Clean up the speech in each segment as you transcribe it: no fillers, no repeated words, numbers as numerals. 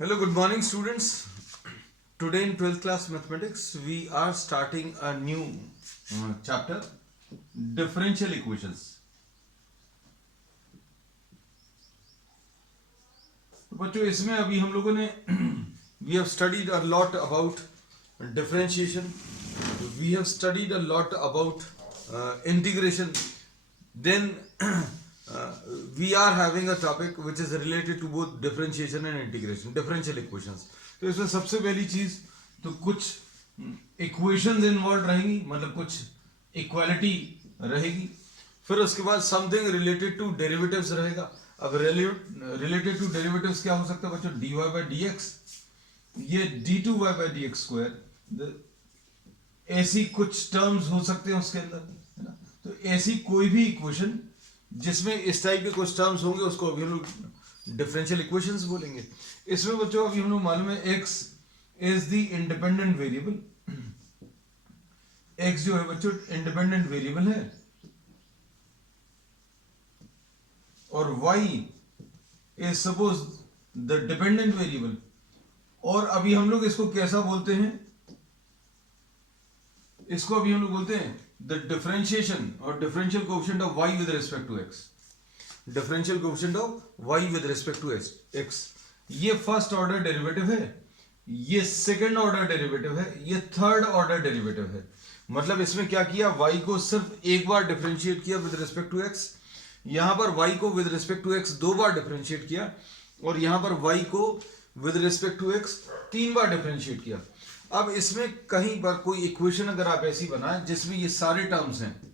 Hello, good morning, students. Today in 12th class mathematics, we are starting a new chapter, differential equations. तो बच्चों इसमें अभी हम लोगों ने we have studied a lot about differentiation. We have studied a lot about integration. Then we are having a topic which is related to both differentiation and integration, differential equations. तो इसमें सबसे पहली चीज तो कुछ इक्वेशंस इन्वॉल्व रहेंगी, मतलब कुछ इक्वालिटी रहेगी. फिर उसके बाद समथिंग रिलेटेड टू डेरिवेटिव्स रहेगा. अब रिलेटेड टू डेरिवेटिव्स क्या हो सकता है बच्चों? dy बाई डी एक्स, ये d2y by d x square, ऐसी कुछ टर्म्स हो सकते हैं उसके अंदर, है ना. तो ऐसी कोई भी इक्वेशन जिसमें इस टाइप के कुछ टर्म्स होंगे उसको अभी हम लोग डिफरेंशियल इक्वेशंस बोलेंगे. इसमें बच्चों अभी हम लोग मालूम है x is the independent variable. x जो है बच्चों इंडिपेंडेंट वेरिएबल है और y is suppose the dependent variable. और अभी हम लोग इसको कैसा बोलते हैं? इसको अभी हम लोग बोलते हैं द डिफरेंशिएशन और differential coefficient of y with respect to x. Differential coefficient of y with respect to x. ये फर्स्ट ऑर्डर डेरिवेटिव है, ये सेकंड ऑर्डर डेरिवेटिव है, ये थर्ड ऑर्डर डेरिवेटिव है. मतलब इसमें क्या किया? y को सिर्फ एक बार डिफरेंशिएट किया विद रिस्पेक्ट टू x. यहां पर y को विद रिस्पेक्ट टू x दो बार डिफरेंशिएट किया और यहां पर y को विद रिस्पेक्ट टू x तीन बार डिफरेंशिएट किया. अब इसमें कहीं पर कोई इक्वेशन अगर आप ऐसी बनाएं जिसमें ये सारे टर्म्स हैं,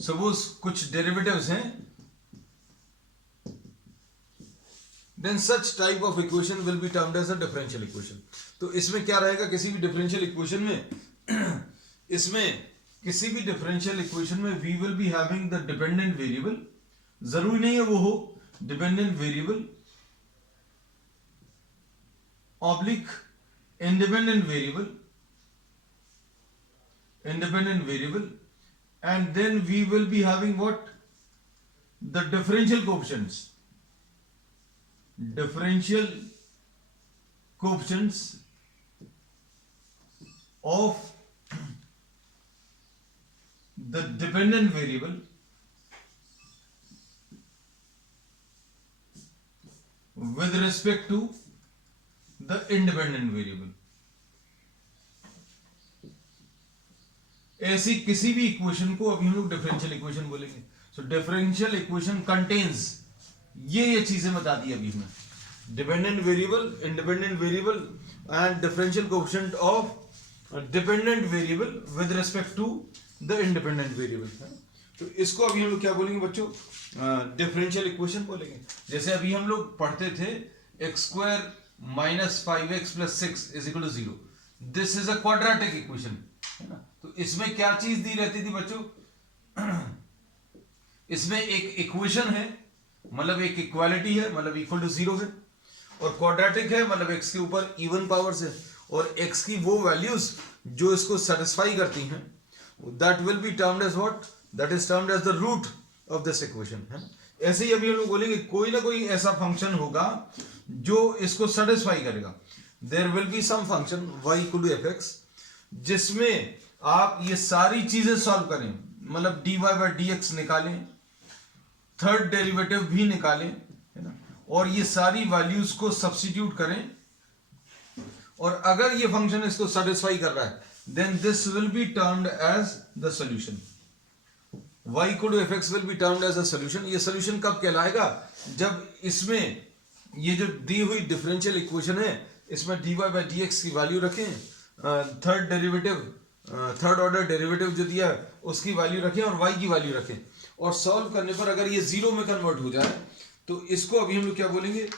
सपोज कुछ डेरिवेटिव्स हैं, then such type of equation will be termed as a differential equation. तो इसमें क्या रहेगा? किसी भी डिफरेंशियल इक्वेशन में इसमें किसी भी डिफरेंशियल इक्वेशन में we will be having the dependent variable. जरूरी नहीं है वो हो dependent variable oblique independent variable and then we will be having what? The differential coefficients of the dependent variable with respect to the independent variable. ऐसी किसी भी equation को अभी हम लोग डिफरेंशियल इक्वेशन बोलेंगे. सो डिफरेंशियल इक्वेशन कंटेन्स ये चीजें बता दी अभी हमें: dependent variable, independent variable and differential coefficient of dependent variable with respect to the independent variable. तो इसको अभी हम लोग क्या बोलेंगे बच्चों? डिफरेंशियल इक्वेशन बोलेंगे. जैसे अभी हम लोग पढ़ते थे x square minus 5x plus 6 is equal to 0. This is a quadratic equation, है ना. तो इसमें क्या चीज दी रहती थी बच्चों? इसमें एक इक्वेशन है, मतलब एक इक्वालिटी है, मतलब इक्वल टू 0 है, और क्वाड्रेटिक है, मतलब x के ऊपर इवन पावर्स है, और x की वो वैल्यूज जो इसको सेटिस्फाई करती हैं, that will be termed as what? That is termed as the root of this equation, है. ऐसे ही अभी हम लोग बोलेंगे कोई ना कोई ऐसा फंक्शन होगा जो इसको सेटिस्फाई करेगा. There will be some function y equal to fx जिसमें आप ये सारी चीजें सॉल्व करें, मतलब dy बाई डी एक्स निकालें, थर्ड डेरिवेटिव भी निकालें, है ना, और ये सारी वैल्यूज को सब्स्टिट्यूट करें, और अगर ये फंक्शन इसको सेटिस्फाई कर रहा है then this will be termed as the solution. y equal to fx will be termed as a solution. ये सॉल्यूशन कब कहलाएगा? जब इसमें ये जो दी हुई डिफरेंशियल इक्वेशन है इसमें dy बाई डी एक्स की वैल्यू रखें, थर्ड ऑर्डर डेरिवेटिव जो दिया है उसकी वैल्यू रखें और y की वैल्यू रखें, और सॉल्व करने पर अगर ये जीरो में कन्वर्ट हो जाए तो इसको अभी हम लोग क्या बोलेंगे?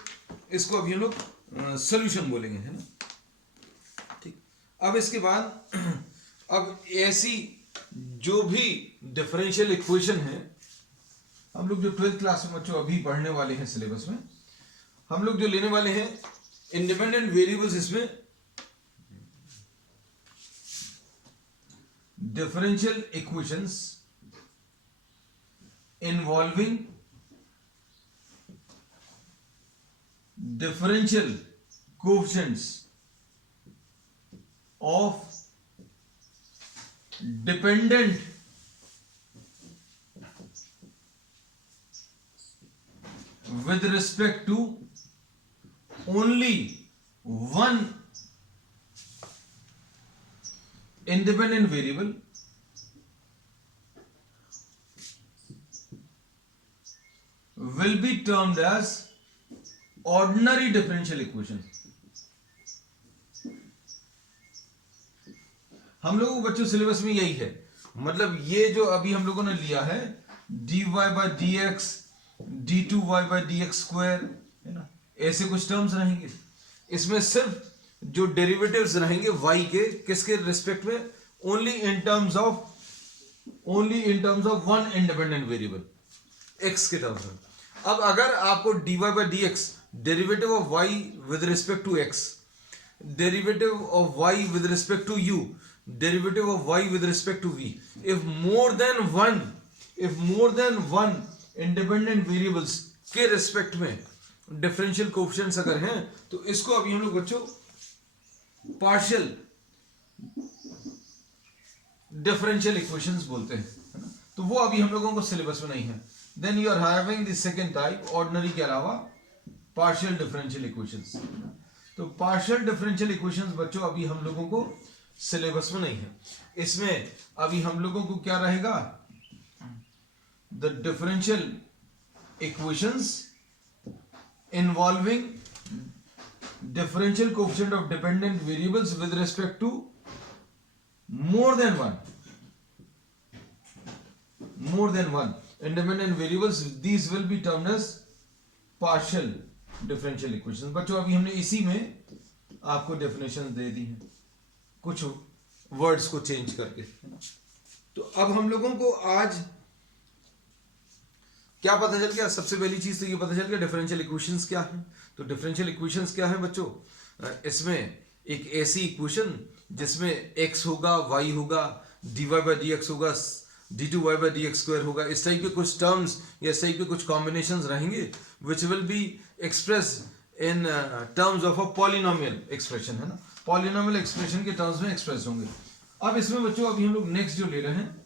इसको अभी हम लोग सॉल्यूशन बोलेंगे, है ना. ठीक. अब इसके बाद अब ऐसी जो भी डिफरेंशियल इक्वेशन है, हम लोग जो 12th क्लास में बच्चों अभी पढ़ने वाले हैं सिलेबस में, हम लोग जो लेने वाले हैं इंडिपेंडेंट वेरिएबल्स, इसमें differential equations involving differential coefficients of dependent with respect to only one independent variable will be termed as ordinary differential equation. हम लोगों को बच्चों सिलेबस में यही है, मतलब ये जो अभी हम लोगों ने लिया है dy by d x d two y by d x square, है ना, ऐसे कुछ टर्म्स रहेंगे. इसमें सिर्फ जो डेरिवेटिव्स रहेंगे y के किसके रिस्पेक्ट में, only in terms of one independent variable x के टर्म्स में. अब अगर आपको dy by d x derivative of y with respect to x, derivative of y with respect to u, derivative of y with respect to v, if more than one independent variables के respect में differential coefficients अगर हैं, तो इसको अभी हम लोग बच्चों partial differential equations बोलते हैं, है ना. तो वो अभी हम लोगों को सिलेबस में नहीं है. Then you are having the second type, ordinary के अलावा partial differential equations. तो partial differential equations बच्चों अभी हम लोगों को सिलेबस में नहीं है. इसमें अभी हम लोगों को क्या रहेगा, the differential equations involving differential coefficient of dependent variables with respect to more than one independent variables. These will be termed as partial differential equations. बच्चों अभी हमने इसी में आपको डेफिनेशन दे दी है, कुछ वर्ड्स को चेंज करके. तो अब हम लोगों को आज क्या पता चल गया, सबसे पहली चीज तो ये पता चल गया डिफरेंशियल इक्वेशंस क्या है. तो डिफरेंशियल इक्वेशंस क्या है बच्चों, इसमें एक ऐसी इक्वेशन जिसमें x होगा, y होगा, dy बाई डी एक्स होगा, d2y by d x square होगा, इस टाइप के कुछ टर्म्स या इस टाइप के कुछ कॉम्बिनेशंस रहेंगे which will be express in terms of a polynomial expression, है ना. पॉलिनोमियल एक्सप्रेशन के टर्म्स में एक्सप्रेस होंगे. अब इसमें बच्चों अभी हम लोग नेक्स्ट जो ले रहे हैं,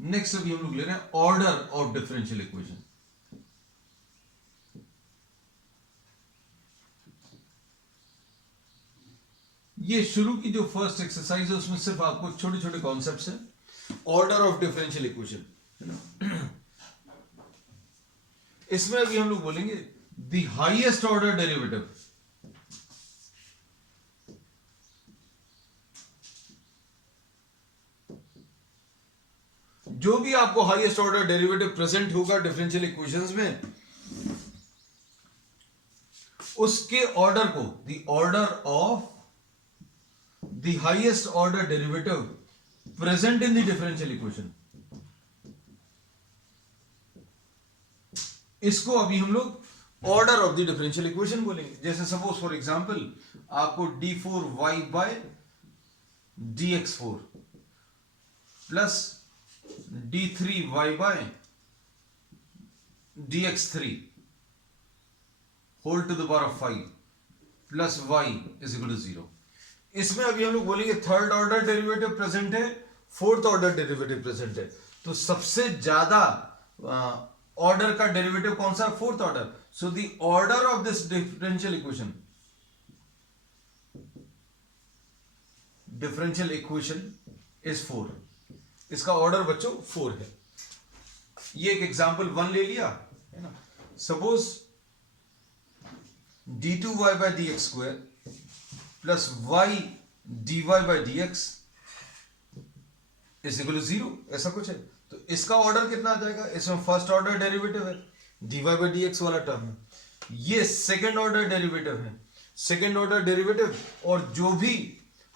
नेक्स्ट अभी हम लोग ले रहे हैं ऑर्डर ऑफ डिफरेंशियल इक्वेशन. ये शुरू की जो फर्स्ट एक्सरसाइज है उसमें सिर्फ आपको छोटे छोटे कॉन्सेप्ट्स हैं. ऑर्डर ऑफ डिफरेंशियल इक्वेशन, है ना. इसमें अभी हम लोग बोलेंगे द हाईएस्ट ऑर्डर डेरिवेटिव. जो भी आपको हाईएस्ट ऑर्डर डेरिवेटिव प्रेजेंट होगा डिफरेंशियल इक्वेशंस में, उसके ऑर्डर को the order of the highest order derivative present in the differential equation, इसको अभी हम लोग order of the differential equation बोलेंगे. जैसे सपोज फॉर एग्जांपल आपको d4y by dx4 plus d3y by dx3 whole to the power of 5 plus y is equal to 0. इसमें अभी हम लोग बोलेंगे थर्ड ऑर्डर डेरिवेटिव प्रेजेंट है, फोर्थ ऑर्डर डेरिवेटिव प्रेजेंट है. तो सबसे ज्यादा ऑर्डर का डेरिवेटिव कौन सा, fourth order. So the order of this differential equation is 4. इसका ऑर्डर बच्चों 4 है. ये एक एग्जांपल 1 ले लिया, है ना. Suppose d2y by d x square plus y dy by d x is equal to 0, ऐसा कुछ है. तो इसका ऑर्डर कितना आ जाएगा, इसमें फर्स्ट ऑर्डर डेरिवेटिव है, dy बाई डी एक्स वाला टर्म है. ये सेकेंड ऑर्डर डेरिवेटिव है, सेकेंड ऑर्डर डेरिवेटिव, और जो भी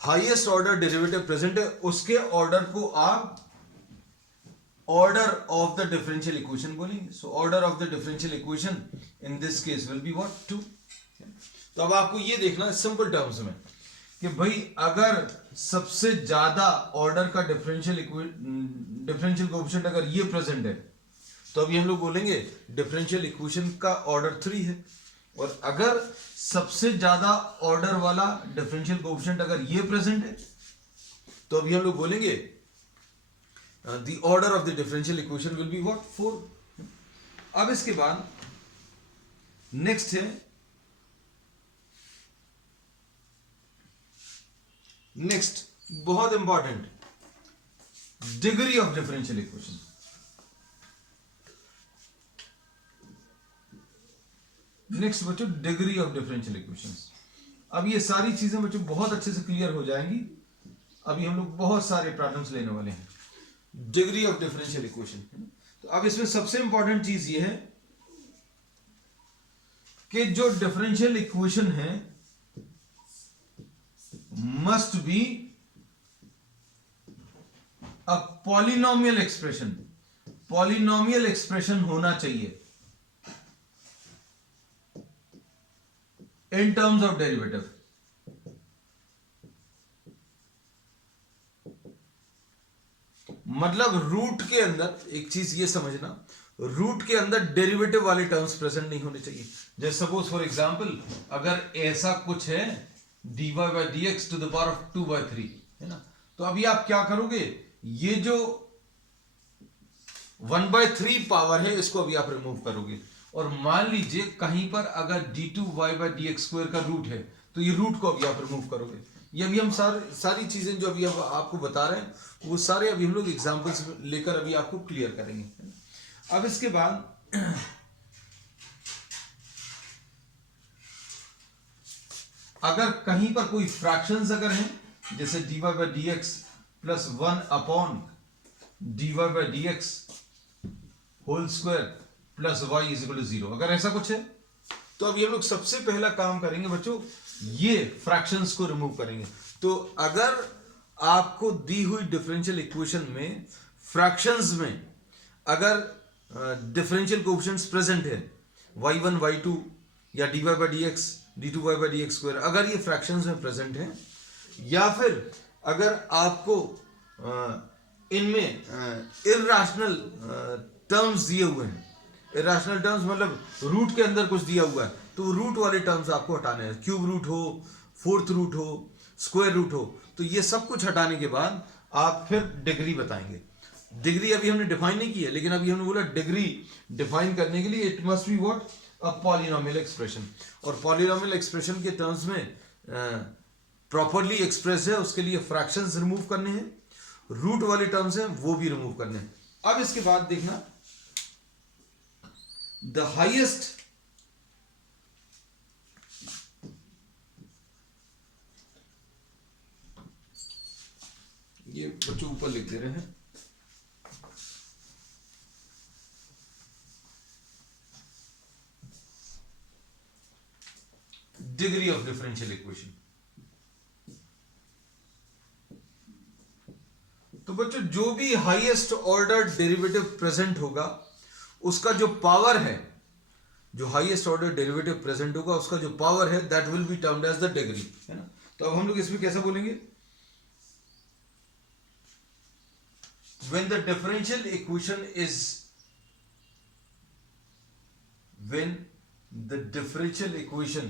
हाईएस्ट ऑर्डर डेरिवेटिव प्रेजेंट है उसके ऑर्डर को आप order of the differential equation बोलेंगे. So order of the differential equation in this case will be what 2. तो अब आपको ये देखना सिंपल टर्म्स में कि भाई अगर सबसे ज्यादा ऑर्डर का डिफरेंशियल कोएफिशिएंट अगर ये प्रेजेंट है तो अभी हम लोग बोलेंगे डिफरेंशियल इक्वेशन का ऑर्डर 3 है. और अगर सबसे ज्यादा ऑर्डर वाला डिफरेंशियल कोएफिशिएंट अगर ये प्रेजेंट है तो अभी हम लोग बोलेंगे the order of the differential equation will be what 4. अब इसके बाद नेक्स्ट है नेक्स्ट बहुत important degree of differential equation. Next बच्चों डिग्री ऑफ डिफरेंशियल इक्वेशंस. अब ये सारी चीजें बच्चों बहुत अच्छे से क्लियर हो जाएंगी. अभी हम लोग बहुत सारे प्रॉब्लम्स लेने वाले हैं. Degree of differential equation. तो अब इसमें सबसे इंपॉर्टेंट चीज ये है कि जो डिफरेंशियल इक्वेशन है must be a polynomial expression. Polynomial expression होना चाहिए in terms of derivative. मतलब रूट के अंदर एक चीज ये समझना, रूट के अंदर डेरिवेटिव वाले टर्म्स प्रेजेंट नहीं होने चाहिए. जैसे सपोज फॉर एग्जांपल अगर ऐसा कुछ है dy by dx to the power of 2/3 है ना, तो अभी आप क्या करोगे, ये जो 1/3 पावर है इसको अभी आप रिमूव करोगे. और मान लीजिए कहीं पर अगर d2y by dx स्क्वायर का रूट है तो ये रूट को अभी आप रिमूव करोगे. ये अभी हम सारी चीजें जो अभी अब आपको बता रहे हैं वो सारे अभी हम लोग एग्जांपल्स लेकर अभी आपको क्लियर करेंगे. अब इसके बाद अगर कहीं पर कोई फ्रैक्शंस अगर हैं जैसे dy by dx plus 1 upon dy by dx whole square plus y is equal to 0, अगर ऐसा कुछ है तो अभी हम लोग सबसे पहला काम करेंगे बच्चों ये फ्रैक्शंस को रिमूव करेंगे. तो अगर आपको दी हुई डिफरेंशियल इक्वेशन में फ्रैक्शंस में अगर डिफरेंशियल कोएफिशिएंट्स प्रेजेंट है y1 y2 या dy by dx d2y by dx square, अगर ये फ्रैक्शंस में प्रेजेंट है या फिर अगर आपको इनमें इर्रेशनल टर्म्स दिए हुए हैं. इरेशनल टर्म्स मतलब रूट के अंदर कुछ दिया हुआ है तो रूट वाले टर्म्स आपको हटाने हैं. क्यूब रूट हो, फोर्थ रूट हो, स्क्वायर रूट हो, तो ये सब कुछ हटाने के बाद आप फिर डिग्री बताएंगे. डिग्री अभी हमने डिफाइन नहीं की है लेकिन अभी हमने बोला डिग्री डिफाइन करने के लिए it must be what a polynomial expression. और पॉलिनोमियल एक्सप्रेशन के टर्म्स में प्रॉपरली एक्सप्रेस है उसके लिए फ्रैक्शंस रिमूव करने हैं, रूट वाले टर्म्स हैं वो भी रिमूव करने हैं. अब इसके बाद देखना the highest ये बच्चों ऊपर लिख दे रहे हैं. Degree of differential equation. तो बच्चों जो भी हाईएस्ट ऑर्डर डेरिवेटिव प्रेजेंट होगा उसका जो पावर है, जो हाईएस्ट ऑर्डर डेरिवेटिव प्रेजेंट होगा उसका जो पावर है that will be termed as the degree, है ना. तो अब हम लोग इसमें कैसा बोलेंगे, when the differential equation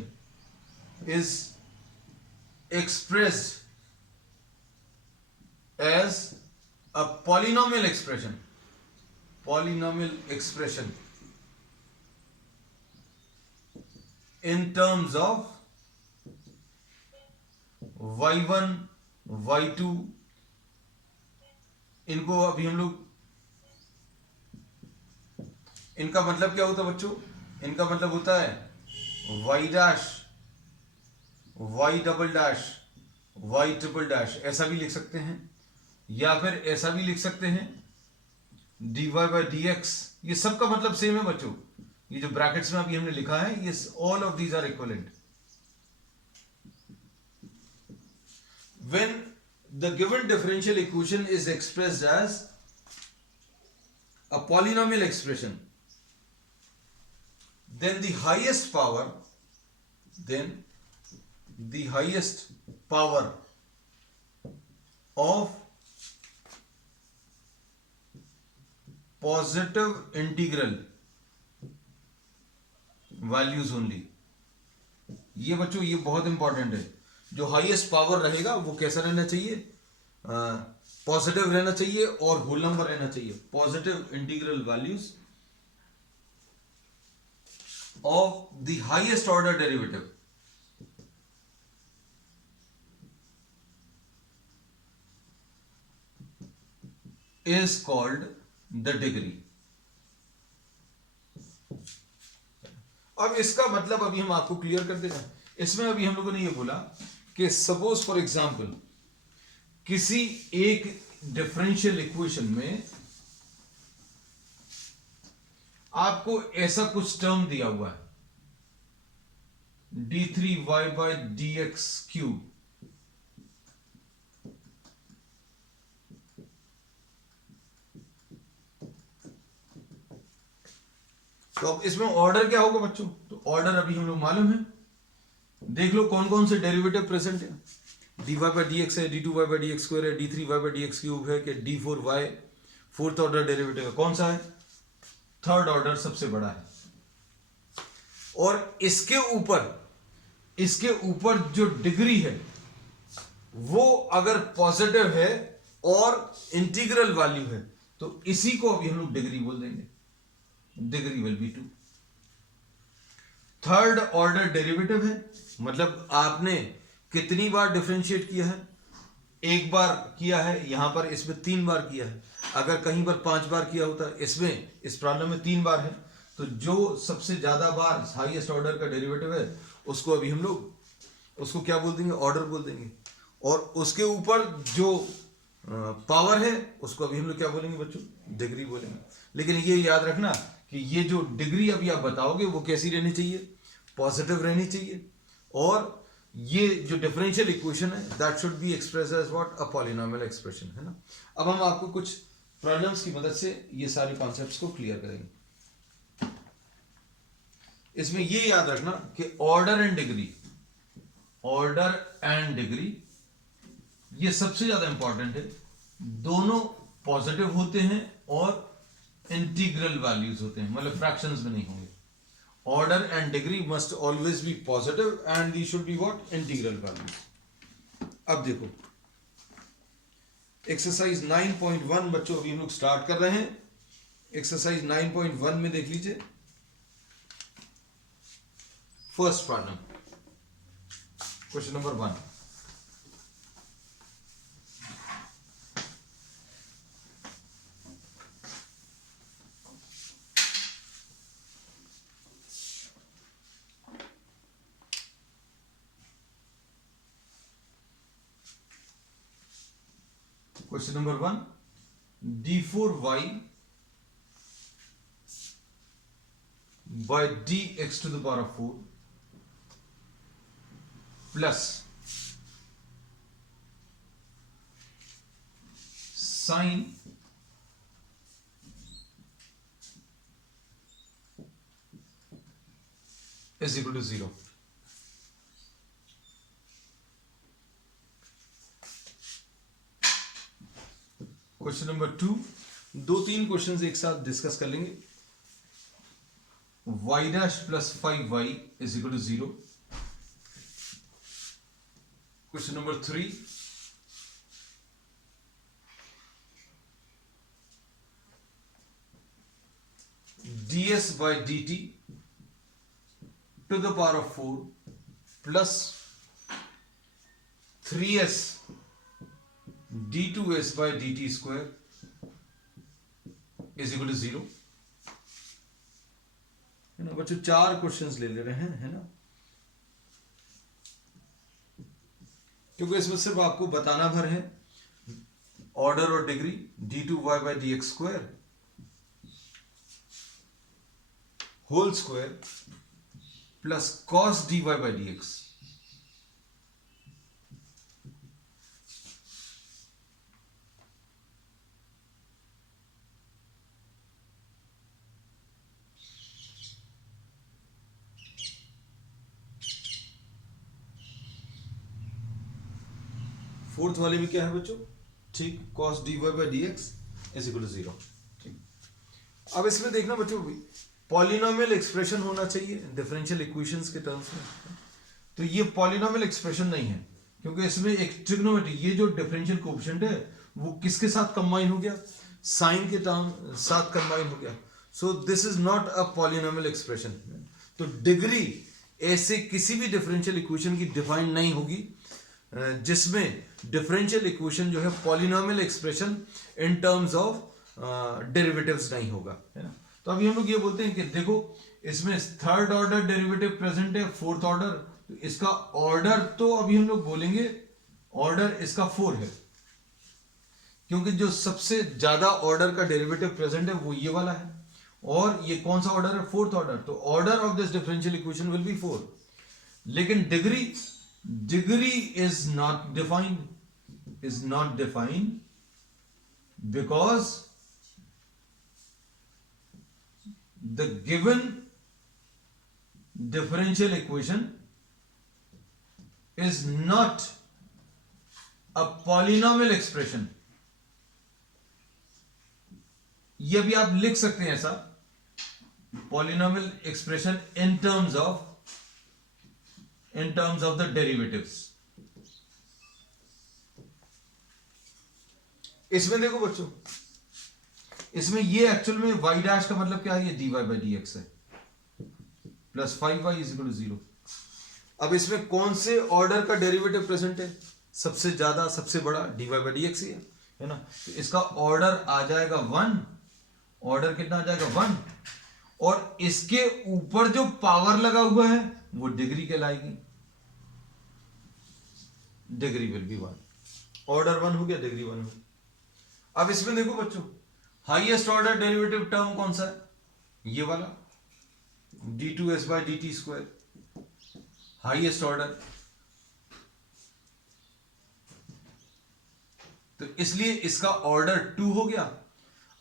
is expressed as a polynomial expression in terms of y1 y2, इनको अभी हम लोग, इनका मतलब क्या होता है बच्चों, इनका मतलब होता है y dash y double dash y triple dash, ऐसा भी लिख सकते हैं या फिर ऐसा भी लिख सकते हैं dy by dx. ये सब का मतलब सेम है बच्चों. ये जो ब्रैकेट्स में अभी हमने लिखा है ये all of these are equivalent. when the given differential equation is expressed as a polynomial expression, then the highest power of positive integral values only. ये बच्चों ये बहुत इंपॉर्टेंट है. जो हाईएस्ट पावर रहेगा वो कैसा रहना चाहिए? पॉजिटिव रहना चाहिए और होल नंबर रहना चाहिए. Positive integral values of the highest order derivative is called the degree. अब इसका मतलब अभी हम आपको क्लियर कर देना. इसमें अभी हम लोगों ने ये बोला कि सपोज फॉर एग्जांपल किसी एक डिफरेंशियल इक्वेशन में आपको ऐसा कुछ टर्म दिया हुआ है, d3y by dx क्यूब. तो अब इसमें ऑर्डर क्या होगा बच्चों? तो ऑर्डर अभी हम लोग मालूम है. देख लो कौन कौन से डेरिवेटिव प्रेजेंट है. dy by dx है, d2y by dx स्क्वायर है, d3y by dx क्यूब है, कि d4y फोर्थ ऑर्डर डेरिवेटिव है. कौन सा है? थर्ड ऑर्डर सबसे बड़ा है. और इसके ऊपर जो डिग्री है वो अगर पॉजिटिव है और इंटीग्रल वैल्यू है तो इसी को अभी हम लोग डिग्री बोल देंगे. Degree will be 2. Third order derivative है, मतलब आपने कितनी बार डिफरेंशिएट किया है? एक बार किया है. यहां पर इसमें 3 बार किया है. अगर कहीं पर 5 बार किया होता, इसमें इस प्रॉब्लम में 3 बार है, तो जो सबसे ज्यादा बार हाईएस्ट ऑर्डर का डेरिवेटिव है उसको अभी हम लोग उसको क्या बोल देंगे? ऑर्डर बोल देंगे. और उसके ऊपर जो पावर है उसको अभी हम लोग क्या बोलेंगे बच्चों? डिग्री बोलेंगे. लेकिन ये याद रखना कि ये जो डिग्री अभी आप बताओगे वो कैसी रहनी चाहिए? पॉजिटिव रहनी चाहिए. और ये जो डिफरेंशियल इक्वेशन है that should be express as what? A polynomial expression, है ना. अब हम आपको कुछ प्रॉब्लम्स की मदद से ये सारे कॉन्सेप्ट्स को क्लियर करेंगे. इसमें ये याद रखना कि ऑर्डर एंड डिग्री ये सबसे ज्यादा इंपॉर्टेंट है. दोनों पॉजिटिव होते हैं और इंटीग्रल वैल्यूज होते हैं, मतलब फ्रैक्शंस में नहीं होंगे. Order and degree must always be positive and they should be what? Integral values. अब देखो एक्सरसाइज 9.1 बच्चों अभी हम लोग स्टार्ट कर रहे हैं. एक्सरसाइज 9.1 में देख लीजिए first problem, question number 1. Question number 1, d4y by dx to the power of 4 plus sine is equal to 0. Question number 2, 2-3 questions एक साथ डिस्कस कर लेंगे. y dash plus 5y is equal to 0. Question number 3, ds by dt to the power of 4 plus 3s d2s by dt square is equal to 0. है ना बच्चों, 4 questions ले ले रहे हैं, है ना. क्योंकि इसमें सिर्फ आपको बताना भर है ऑर्डर और degree. d2y by dx square whole square plus cos dy by dx fourth वाले में क्या है बच्चों, ठीक, cos dy by dx is equal to 0। ठीक, अब इसमें देखना बच्चों, पॉलिनोमियल एक्सप्रेशन होना चाहिए डिफरेंशियल इक्वेशंस के टर्म्स में, तो ये पॉलिनोमियल एक्सप्रेशन नहीं है, क्योंकि इसमें एक ट्रिग्नोमेट्री, ये जो डिफरेंशियल कोएफिशिएंट है वो किसके साथ कंबाइन हो गया, साइन के टर्म साथ कंबाइन हो गया, सो this is not a polynomial expression. तो डिग्री ऐसे किसी भी डिफरेंशियल इक्वेशन की डिफाइन नहीं होगी जिसमें डिफरेंशियल इक्वेशन जो है polynomial expression in terms of derivatives नहीं होगा, है ना। तो अभी हम लोग ये बोलते हैं कि देखो इसमें थर्ड ऑर्डर डेरिवेटिव प्रेजेंट है, फोर्थ ऑर्डर, तो इसका ऑर्डर तो अभी हम लोग बोलेंगे ऑर्डर इसका 4 है, क्योंकि जो सबसे ज्यादा ऑर्डर का डेरिवेटिव प्रेजेंट है वो ये वाला है, और ये कौन सा ऑर्डर है, फोर्थ ऑर्डर, तो order of this differential equation will B 4। लेकिन degree is not defined because the given differential equation is not a polynomial expression। ये भी आप लिख सकते हैं ऐसा, polynomial expression in terms of the derivatives। इसमें देखो बच्चों, इसमें ये एक्चुअल में y डैश का मतलब क्या है, ये dy by dx है plus 5y is equal to 0। अब इसमें कौन से ऑर्डर का डेरिवेटिव प्रेजेंट है, सबसे ज्यादा सबसे बड़ा dy by dx ही है ना, तो इसका ऑर्डर आ जाएगा 1, ऑर्डर कितना आ जाएगा 1, और इसके ऊपर जो पावर लगा हुआ है वो डिग्री कहलाएगी, डिग्री विल बी 1, ऑर्डर 1 हो गया, डिग्री 1 हो गया। अब इसमें देखो बच्चों, हाईएस्ट ऑर्डर डेरिवेटिव टर्म कौन सा है, ये वाला d2s by dt square, highest order, तो इसलिए इसका ऑर्डर 2 हो गया।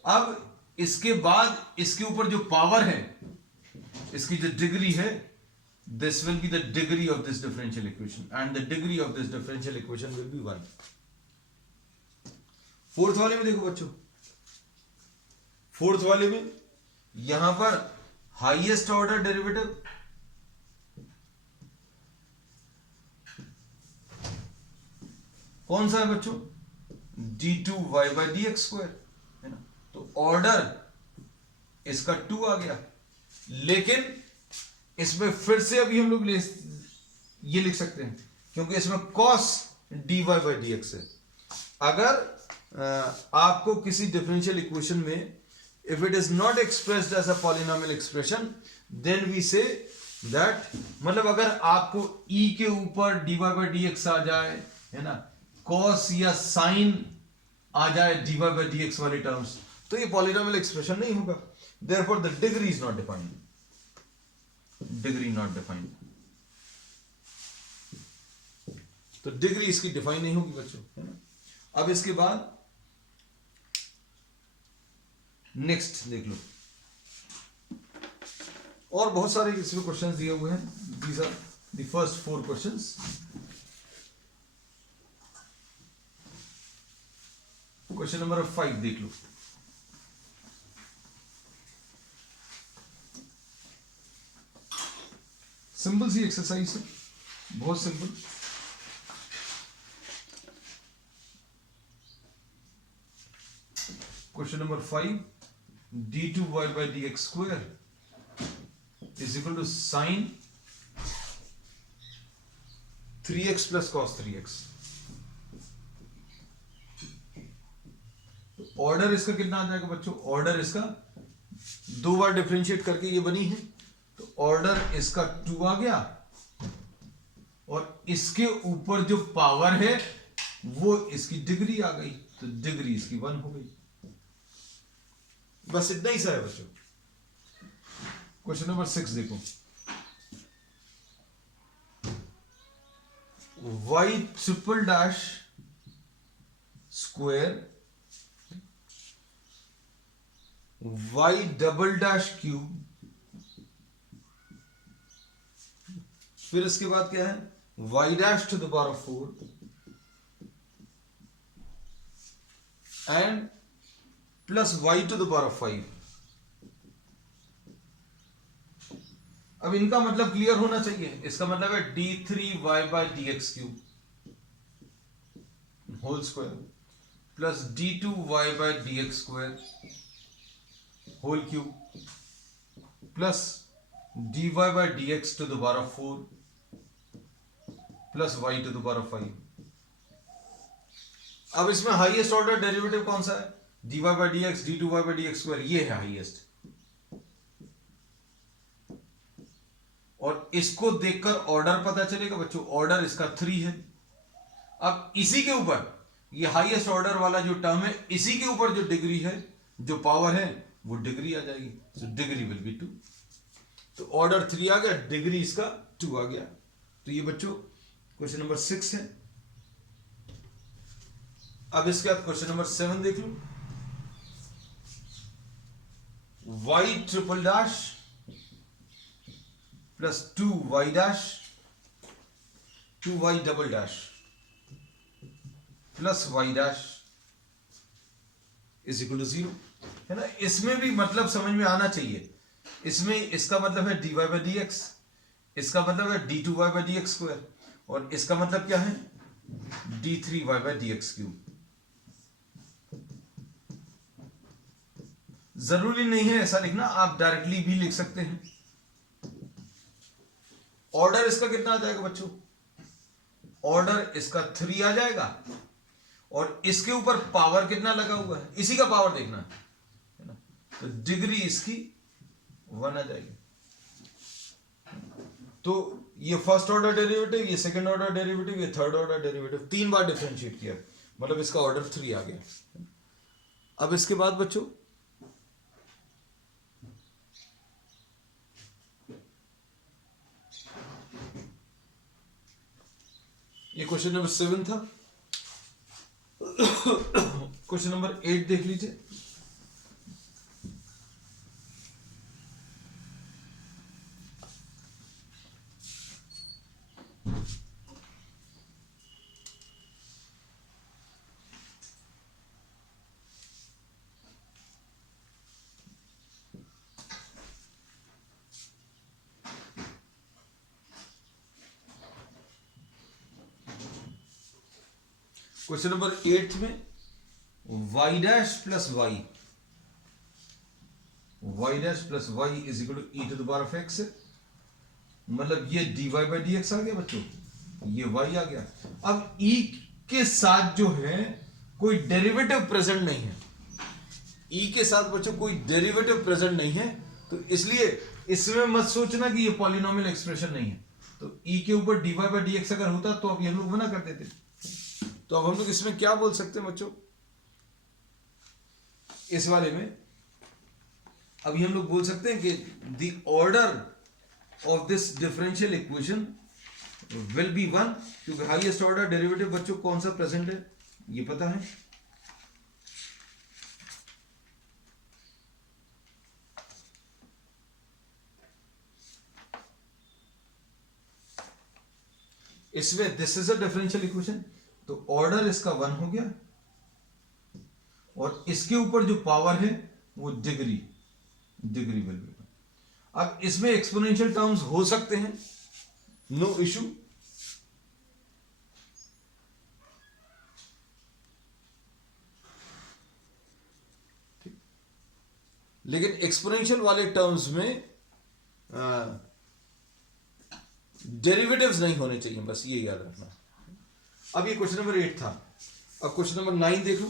अब इसके बाद इसके ऊपर जो पावर है, इसकी जो डिग्री है, this will be the degree of this differential equation, and the degree of this differential equation will B 1। Fourth वाले में देखो बच्चों, फोर्थ वाले में यहां पर हाईएस्ट ऑर्डर डेरिवेटिव कौन सा है बच्चों, d2y by dx स्क्वायर, है ना, तो ऑर्डर इसका 2 आ गया। लेकिन इसमें फिर से अभी हम लोग ये लिख सकते हैं, क्योंकि इसमें cos dy by dx है। अगर आपको किसी डिफरेंशियल इक्वेशन में if it is not expressed as a polynomial expression then we say that, मतलब अगर आपको e के ऊपर dy by dx आ जाए, है ना, cos या sin आ जाए dy by dx वाली टर्म्स, तो ये पॉलिनोमियल एक्सप्रेशन नहीं होगा, therefore the degree is not defined, degree not defined, तो डिग्री इसकी डिफाइन नहीं होगी बच्चों, है ना। अब इसके बाद नेक्स्ट देख लो, और बहुत सारे इसमें क्वेश्चंस दिए हुए हैं, these are the first 4 questions. Question number 5 देख लो, सिंपल सी एक्सरसाइज है, बहुत simple. Question number 5, d2y by dx square is equal to sin 3x plus cos 3x। Order इसका कितना आ जाएगा बच्चों, ऑर्डर इसका 2 बार डिफरेंशिएट करके ये बनी है, तो ऑर्डर इसका 2 आ गया, और इसके ऊपर जो पावर है वो इसकी डिग्री आ गई, तो डिग्री इसकी 1 हो गई। बस इतना ही सा है बच्चों। क्वेश्चन नंबर 6 देखो, y triple dash square y double dash cube, फिर इसके बाद क्या है y dash to the power 4 and plus y to the power of 5। अब इनका मतलब क्लियर होना चाहिए। इसका मतलब है d3y/dx³ whole square plus d2y/dx² whole cube plus dy/dx to the power of 4 plus y to the power of 5। अब इसमें हाईएस्ट ऑर्डर डेरिवेटिव कौन सा है? dy/dx d2y/dx², ये है हाईएस्ट। और इसको देखकर ऑर्डर पता चलेगा बच्चों, ऑर्डर इसका 3 है। अब इसी के ऊपर ये हाईएस्ट ऑर्डर वाला जो टर्म है, इसी के ऊपर जो डिग्री है, जो पावर है, वो डिग्री आ जाएगी। So degree will be 2। तो ऑर्डर 3 आ गया, डिग्री इसका 2 आ गया। तो ये बच्चों क्वेश्चन नंबर 6 है। अब इसके बाद क्वेश्चन नंबर 7 देख लो। y∭+ plus 2y' 2y" plus y' is equal to 0 है ना। इसमें भी मतलब समझ में आना चाहिए। इसमें इसका मतलब है dy/dx, इसका मतलब है d2y/dx², और इसका मतलब क्या है d3y/dx³। जरूरी नहीं है ऐसा लिखना, आप डायरेक्टली भी लिख सकते हैं। ऑर्डर इसका कितना आ जाएगा बच्चों? ऑर्डर इसका 3 आ जाएगा, और इसके ऊपर पावर कितना लगा हुआ है, इसी का पावर देखना है ना। तो डिग्री इसकी 1 आ जाएगी। तो ये फर्स्ट ऑर्डर डेरिवेटिव, ये सेकंड ऑर्डर डेरिवेटिव, ये थर्ड ऑर्डर डेरिवेटिव 3 बार डिफरेंशिएट किया, मतलब इसका ऑर्डर 3 आ गया। अब इसके बाद बच्चों ये क्वेश्चन नंबर 7 था। क्वेश्चन नंबर 8 देख लीजिए। क्वेश्चन नंबर 8 में y' is equal to e to the power of x है। मतलब ये dy/dx आ गया बच्चों, ये y आ गया। अब e के साथ जो है कोई डेरिवेटिव प्रेजेंट नहीं है, e के साथ बच्चों कोई डेरिवेटिव प्रेजेंट नहीं है, तो इसलिए इसमें मत सोचना कि ये पॉलिनोमियल एक्सप्रेशन नहीं है। तो e के ऊपर dy/dx अगर होता तो अब ये हम लोग मना कर देते। तो अब हम लोग इसमें क्या बोल सकते हैं बच्चों, इस वाले में अभी हम लोग बोल सकते हैं कि the order of this differential equation will B 1, क्योंकि हाईएस्ट ऑर्डर डेरिवेटिव बच्चों कौन सा प्रेजेंट है ये पता है। इसमें this is a differential equation, तो ऑर्डर इसका 1 हो गया, और इसके ऊपर जो पावर है वो डिग्री विल बी। अब इसमें एक्सपोनेंशियल टर्म्स हो सकते हैं, नो इशू। लेकिन एक्सपोनेंशियल वाले टर्म्स में डेरिवेटिव्स नहीं होने चाहिए, बस ये याद रखना। अब ये क्वेश्चन नंबर 8 था। अब क्वेश्चन नंबर 9 देख लो।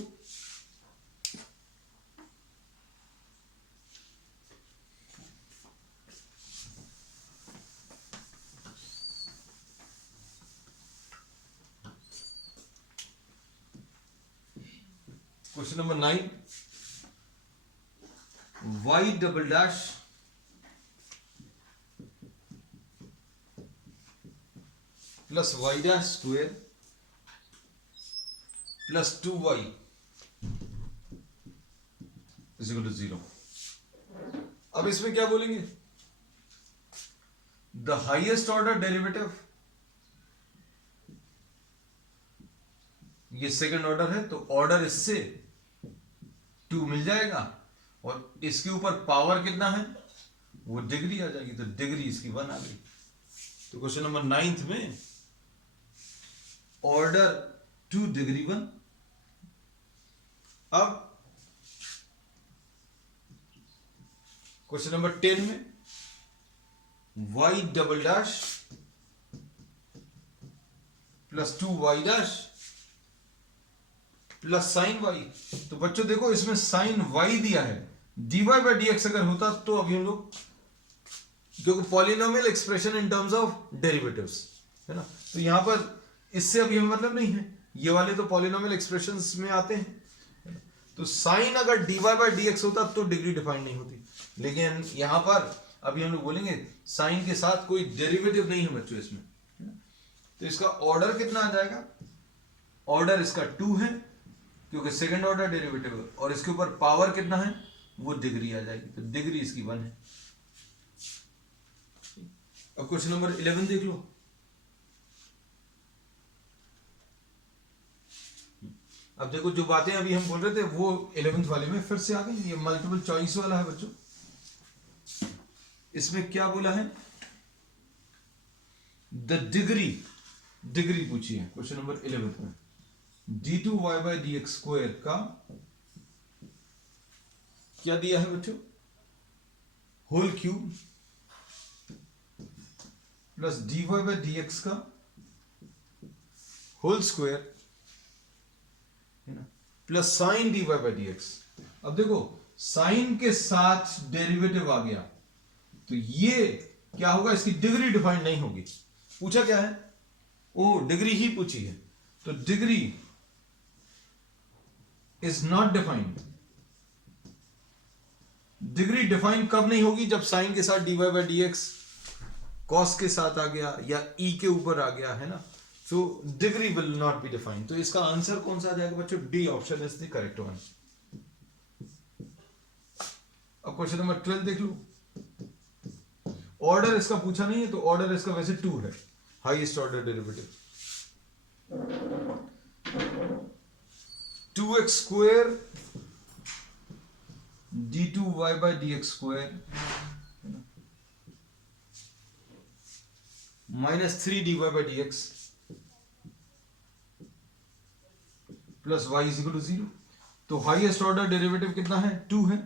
Question number 9, y' plus y' plus 2y is equal to 0। अब इसमें क्या बोलेंगे, द हाईएस्ट ऑर्डर डेरिवेटिव, ये सेकंड ऑर्डर है, तो ऑर्डर इससे 2 मिल जाएगा, और इसके ऊपर पावर कितना है, वो डिग्री आ जाएगी, तो डिग्री इसकी 1 आ गई। तो क्वेश्चन नंबर 9 में ऑर्डर 2 डिग्री 1। अब क्वेश्चन नंबर 10 में y double dash plus 2y dash plus sign y। तो बच्चों देखो इसमें साइन y दिया है, dy बाई डी एक्स अगर होता तो अभी हम लोग, क्योंकि polynomial expression in terms of derivatives है ना, तो यहां पर इससे अभी हमें मतलब नहीं है, ये वाले तो पॉलिनोमियल एक्सप्रेशंस में आते हैं। तो साइन अगर dy बाई डी एक्स होता तो डिग्री डिफाइन नहीं होती, लेकिन यहां पर अभी हम लोग बोलेंगे साइन के साथ कोई डेरिवेटिव नहीं है बच्चों इसमें, तो इसका ऑर्डर कितना आ जाएगा, ऑर्डर इसका 2 है क्योंकि सेकंड ऑर्डर डेरिवेटिव है, और इसके ऊपर पावर कितना है, वो डिग्री आ जाएगी, तो डिग्री इसकी 1 है। अब क्वेश्चन नंबर 11 देख लो। अब देखो जो बातें अभी हम बोल रहे थे वो 11th वाले में फिर से आ गई, ये मल्टीपल चॉइस वाला है बच्चों। इसमें क्या बोला है, द डिग्री पूछी है क्वेश्चन नंबर 11 में, d2y by d x square का क्या दिया है बच्चों, whole cube plus dy by d x का whole square plus sine dy by d x. अब देखो साइन के साथ डेरिवेटिव आ गया तो ये क्या होगा, इसकी डिग्री डिफाइंड नहीं होगी। पूछा क्या है, ओ डिग्री ही पूछी है, तो degree is not defined. Degree define कब नहीं होगी, जब साइन के साथ dy by d x cos के साथ आ गया या e के ऊपर आ गया है ना, so degree will not be defined। तो इसका आंसर कौन सा आ जाएगा बच्चों, D option is the correct one. अब क्वेश्चन नंबर 12 देख लो। ऑर्डर इसका पूछा नहीं है, तो ऑर्डर इसका वैसे 2 है, highest order derivative 2x square d2y by d x square minus 3dy by d x plus y is equal to 0। तो हाईएस्ट ऑर्डर डेरिवेटिव कितना है, 2 है,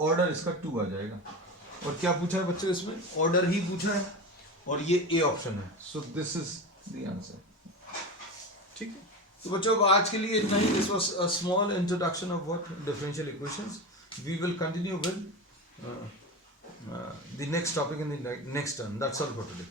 ऑर्डर इसका 2 आ जाएगा। और क्या पूछा है बच्चों, इसमें ऑर्डर ही पूछा है, और ये ए ऑप्शन है, so this is the answer. ठीक है, तो बच्चों आज के लिए इतना ही। This was a small introduction of what differential equations. We will continue with the next topic in the next term. That's all for today.